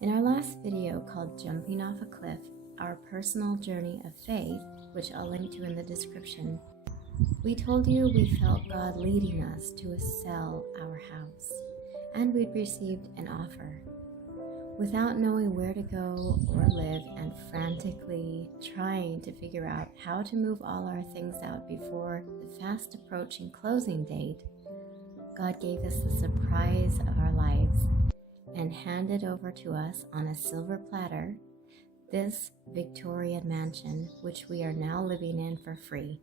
In our last video called Jumping Off a Cliff, our personal journey of faith, which I'll link to in the description, we told you we felt God leading us to sell our house, and we'd received an offer. Without knowing where to go or live and frantically trying to figure out how to move all our things out before the fast approaching closing date, God gave us the surprise of our lives and handed over to us on a silver platter this Victorian mansion, which we are now living in for free.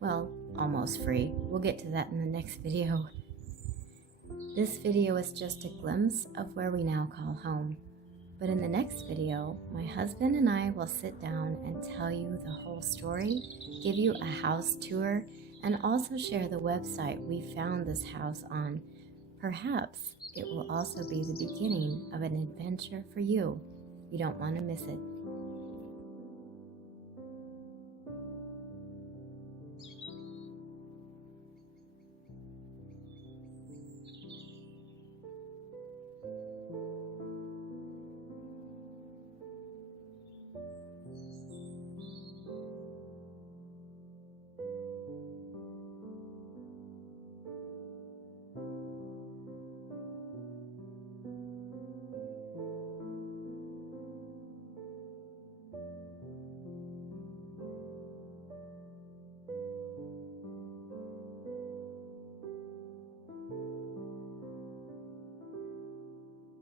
Well, almost free. We'll get to that in the next video. This video is just a glimpse of where we now call home. But in the next video, my husband and I will sit down and tell you the whole story, give you a house tour, and also share the website we found this house on. Perhaps it will also be the beginning of an adventure for you. You don't want to miss it.